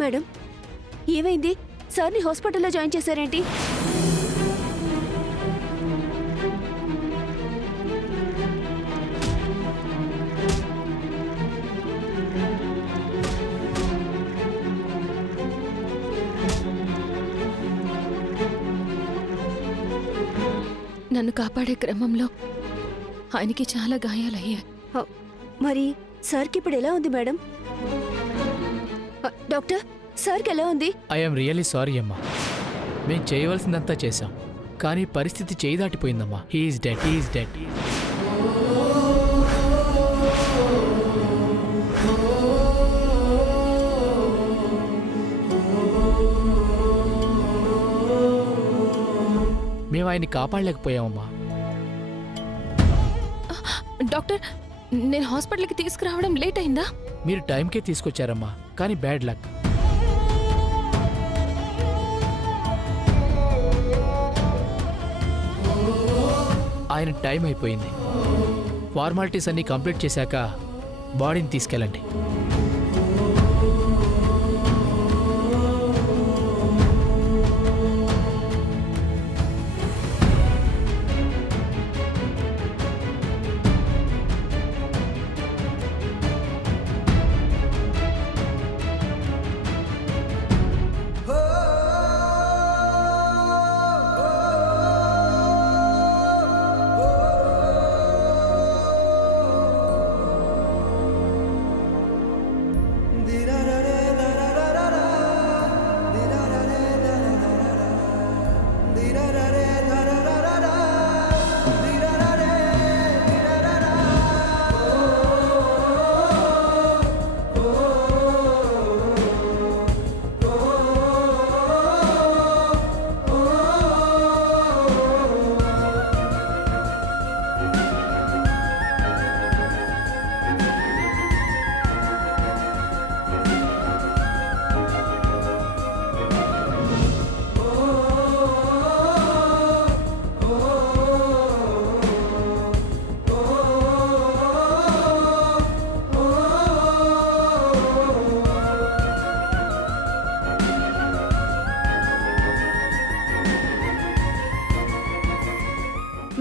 Madam, ఏమైంది? సార్ని హాస్పిటల్లో జాయిన్ చేశారేంటి? నన్ను కాపాడే క్రమంలో ఆయనకి చాలా గాయాలయ్యాయి. మరి సార్కి ఇప్పుడు ఎలా ఉంది మేడం? డాక్టర్, సార్కి ఎలా ఉంది? ఐఎమ్ రియల్లీ సారీ అమ్మా. మేం చేయవలసిందంతా చేశాం, కానీ పరిస్థితి చేయి దాటిపోయిందమ్మా. He's dead, he's dead. మేము ఆయన్ని కాపాడలేకపోయామమ్మా. డాక్టర్, నేను హాస్పిటల్కి తీసుకురావడం లేట్ అయిందా? మీరు టైంకే తీసుకొచ్చారమ్మా, కానీ బ్యాడ్ లక్. ఆయన టైం అయిపోయింది. ఫార్మాలిటీస్ అన్నీ కంప్లీట్ చేశాక బాడీని తీసుకెళ్ళండి.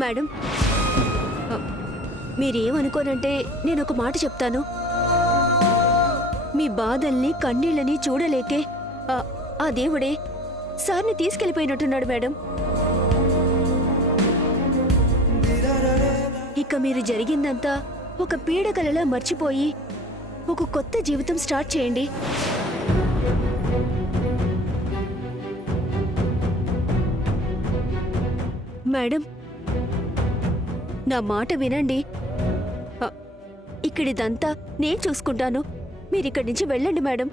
మేడం, మీరేమనుకోనంటే నేను ఒక మాట చెప్తాను. మీ బాధల్ని కన్నీళ్ళని చూడలేకే ఆ దేవుడే సార్ని తీసుకెళ్ళిపోయినట్టున్నాడు మేడం. ఇక మీరు జరిగిందంతా ఒక పీడకలలా మర్చిపోయి ఒక కొత్త జీవితం స్టార్ట్ చేయండి. మేడం, నా మాట వినండి. ఇక్కడిదంతా నేను చూసుకుంటాను. మీరిక్కడి నుంచి వెళ్ళండి మేడం.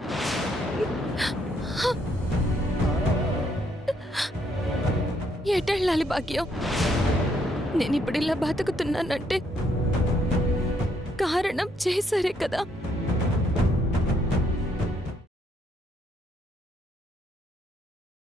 ఎటెళ్ళాలి భాగ్యం? నేనిప్పుడు ఇలా బతుకుతున్నానంటే కారణం చేశారే కదా.